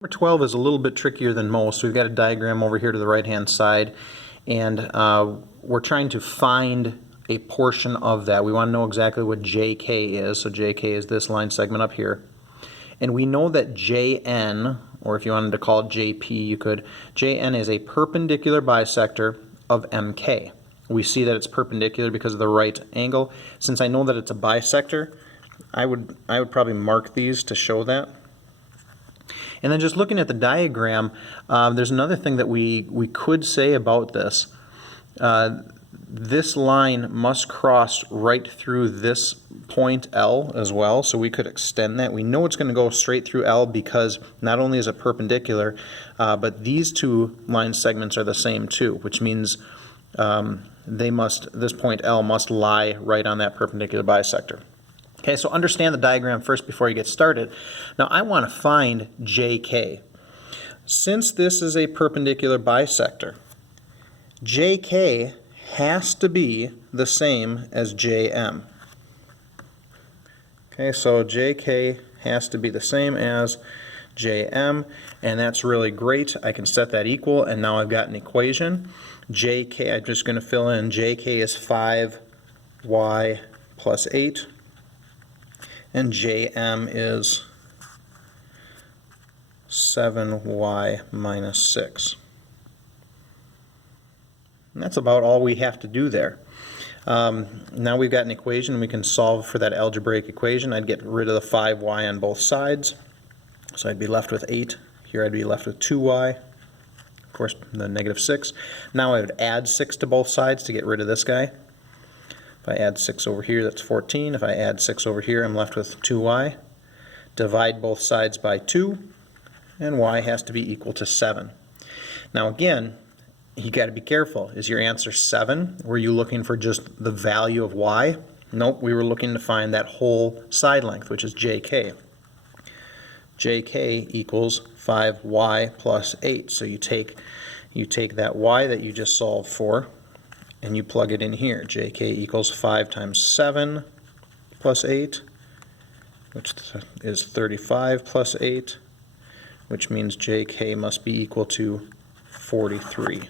Number 12 is a little bit trickier than most. We've got a diagram over here to the right-hand side, and we're trying to find a portion of that. We want to know exactly what JK is. So JK is this line segment up here. And we know that JN, or if you wanted to call it JP, you could. JN is a perpendicular bisector of MK. We see that it's perpendicular because of the right angle. Since I know that it's a bisector, I would probably mark these to show that. And then just looking at the diagram, there's another thing that we could say about this. This line must cross right through this point L as well, so we could extend that. We know it's going to go straight through L because not only is it perpendicular, but these two line segments are the same too, which means this point L must lie right on that perpendicular bisector. Okay, so understand the diagram first before you get started. Now I want to find JK. Since this is a perpendicular bisector, JK has to be the same as JM. Okay, so JK has to be the same as JM, and that's really great. I can set that equal, and now I've got an equation. JK, I'm just going to fill in, JK is 5y plus 8. And JM is 7y minus 6. And that's about all we have to do there. Now we've got an equation. We can solve for that algebraic equation. I'd get rid of the 5y on both sides. So I'd be left with 8. Here I'd be left with 2y. Of course, the negative 6. Now I would add 6 to both sides to get rid of this guy. If I add 6 over here, that's 14. If I add 6 over here, I'm left with 2y. Divide both sides by 2, and y has to be equal to 7. Now again, you got to be careful. Is your answer 7? Were you looking for just the value of y? Nope, we were looking to find that whole side length, which is jk. jk equals 5y plus 8. So you take that y that you just solved for, and you plug it in here. JK equals 5 times 7 plus 8, which is 35 plus 8, which means JK must be equal to 43.